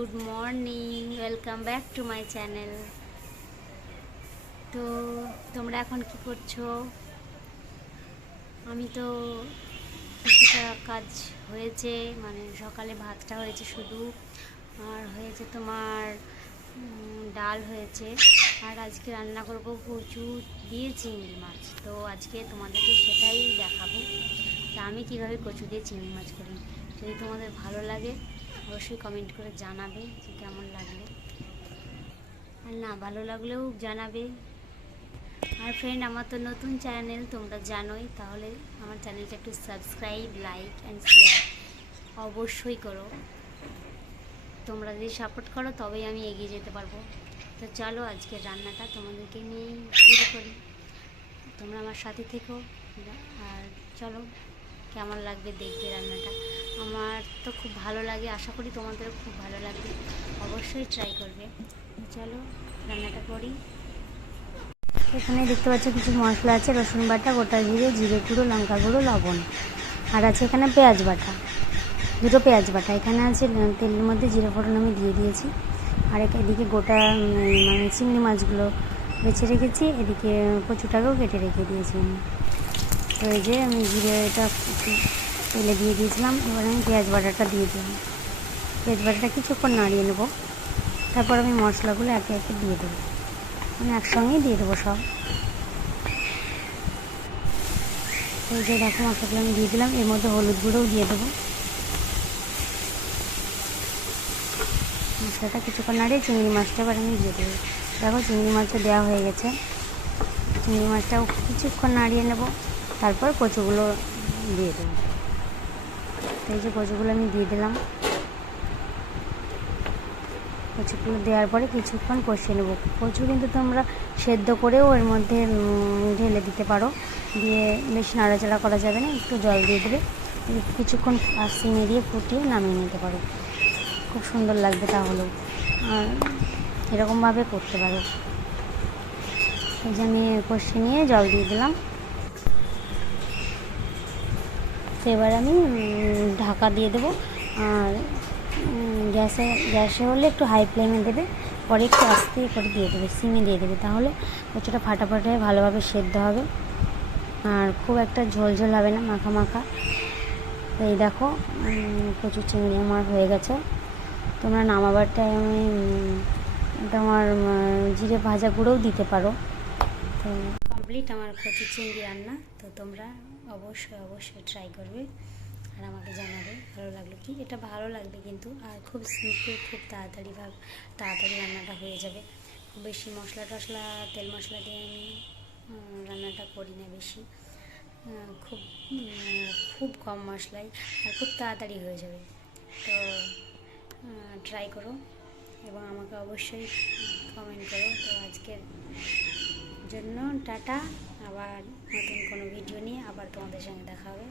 Good morning, welcome back to my channel. তো তোমরা এখন কি করছো? আমি তো কিছুটা কাজ হয়েছে, মানে সকালে ভাতটা হয়েছে শুধু, আর হয়েছে তোমার ডাল হয়েছে, আর আজকে রান্না করব কচু দিয়ে চিংড়ি মাছ। তো আজকে তোমাদেরকে সেটাই দেখাবো যে আমি কীভাবে কচু দিয়ে চিংড়ি মাছ করি। যদি তোমাদের ভালো লাগে অবশ্যই কমেন্ট করে জানাবে যে কেমন লাগলো, আর না ভালো লাগলেও জানাবে। আর ফ্রেন্ড, আমার তো নতুন চ্যানেল, তোমরা জানোই, তাহলে আমার চ্যানেলটা একটু সাবস্ক্রাইব, লাইক অ্যান্ড শেয়ার অবশ্যই করো। তোমরা যদি সাপোর্ট করো তবেই আমি এগিয়ে যেতে পারবো। তো চলো আজকের রান্নাটা তোমাদেরকে নিয়ে শুরু করি, তোমরা আমার সাথে থেকো। আর চলো, কেমন লাগবে দেখবে রান্নাটা। আমার তো খুব ভালো লাগে, আশা করি তোমাদেরও খুব ভালো লাগবে, অবশ্যই ট্রাই করবে। চলো রান্নাটা করি। এখানে দেখতে পাচ্ছ কিছু মশলা আছে, রসুন বাটা, গোটা জিরে, জিরে গুঁড়ো, লঙ্কা গুঁড়ো, লবণ, আর আছে এখানে পেঁয়াজ বাটা, দুটো পেঁয়াজ বাটা। এখানে আছে তেলের মধ্যে জিরে ফোড়ন আমি দিয়ে দিয়েছি। আর এদিকে গোটা মানে চিংড়ি মাছগুলো বেছে রেখেছি, এদিকে কচুটাকেও কেটে রেখে দিয়েছি। তো এই যে আমি জিরেটা তেলে দিয়ে দিয়েছিলাম, এবার আমি পেঁয়াজ বাটাটা দিয়ে দিলাম। পেঁয়াজ বাটাটা কিছুক্ষণ নাড়িয়ে নেবো, তারপর আমি মশলাগুলো একে একে দিয়ে দেবো, আমি একসঙ্গেই দিয়ে দেবো সব। এই যে দেখো মশলাগুলো আমি দিয়ে দিলাম, এর মধ্যে হলুদ গুঁড়োও দিয়ে দেবো। মশলাটা কিছুক্ষণ নাড়িয়ে চিংড়ি মাছটা এবার আমি দিয়ে দেবো। দেখো চিংড়ি মাছটা দেওয়া হয়ে গেছে, চিংড়ি মাছটাও কিছুক্ষণ নাড়িয়ে নেব, তারপর কচুগুলো দিয়ে দেবো। এই যে কচুগুলো আমি দিয়ে দিলাম, কচুগুলো দেওয়ার পরে কিছুক্ষণ কষিয়ে নেব। কচু কিন্তু তোমরা সেদ্ধ করেও এর মধ্যে ঢেলে দিতে পারো, দিয়ে বেশি নাড়াচাড়া করা যাবে না, একটু জল দিয়ে দেবে, কিছুক্ষণ সিমে দিয়ে ফুটিয়ে নামিয়ে নিতে পারো, খুব সুন্দর লাগবে তাহলেও। আর এরকমভাবে করতে পারো। এই যে আমি কষিয়ে নিয়ে জল দিয়ে দিলাম। তো এবার আমি ঢাকা দিয়ে দেবো, আর গ্যাসে হলে একটু হাই ফ্লেমে দেবে, পরে একটু আস্তে করে দিয়ে দেবে, সিমে দিয়ে দেবে, তাহলে কচুটা ফাটাফাটি হয়ে ভালোভাবে সেদ্ধ হবে, আর খুব একটা ঝোল ঝোল হবে না, মাখা মাখা। তো এই দেখো কচু চিংড়ি আমার হয়ে গেছে। তোমরা নামাবার টাইমে তোমার জিরে ভাজা গুঁড়োও দিতে পারো। তো কমপ্লিট আমার কচু চিংড়ি রান্না। তো তোমরা অবশ্যই ট্রাই করবে, আর আমাকে জানাবে ভালো লাগলো কি। এটা ভালো লাগবে কিন্তু, আর খুব সিম্পল, খুব তাড়াতাড়ি রান্নাটা হয়ে যাবে। খুব বেশি মশলা টশলা, তেল মশলা দিয়ে আমি রান্নাটা করি না বেশি, খুব কম মশলাই, আর খুব তাড়াতাড়ি হয়ে যাবে। তো ট্রাই করো এবং আমাকে অবশ্যই কমেন্ট করো। তো আজকের জন্য টাটা, আবার নতুন কোনো ভিডিও নিয়ে আবার তোমাদের সঙ্গে দেখা হবে।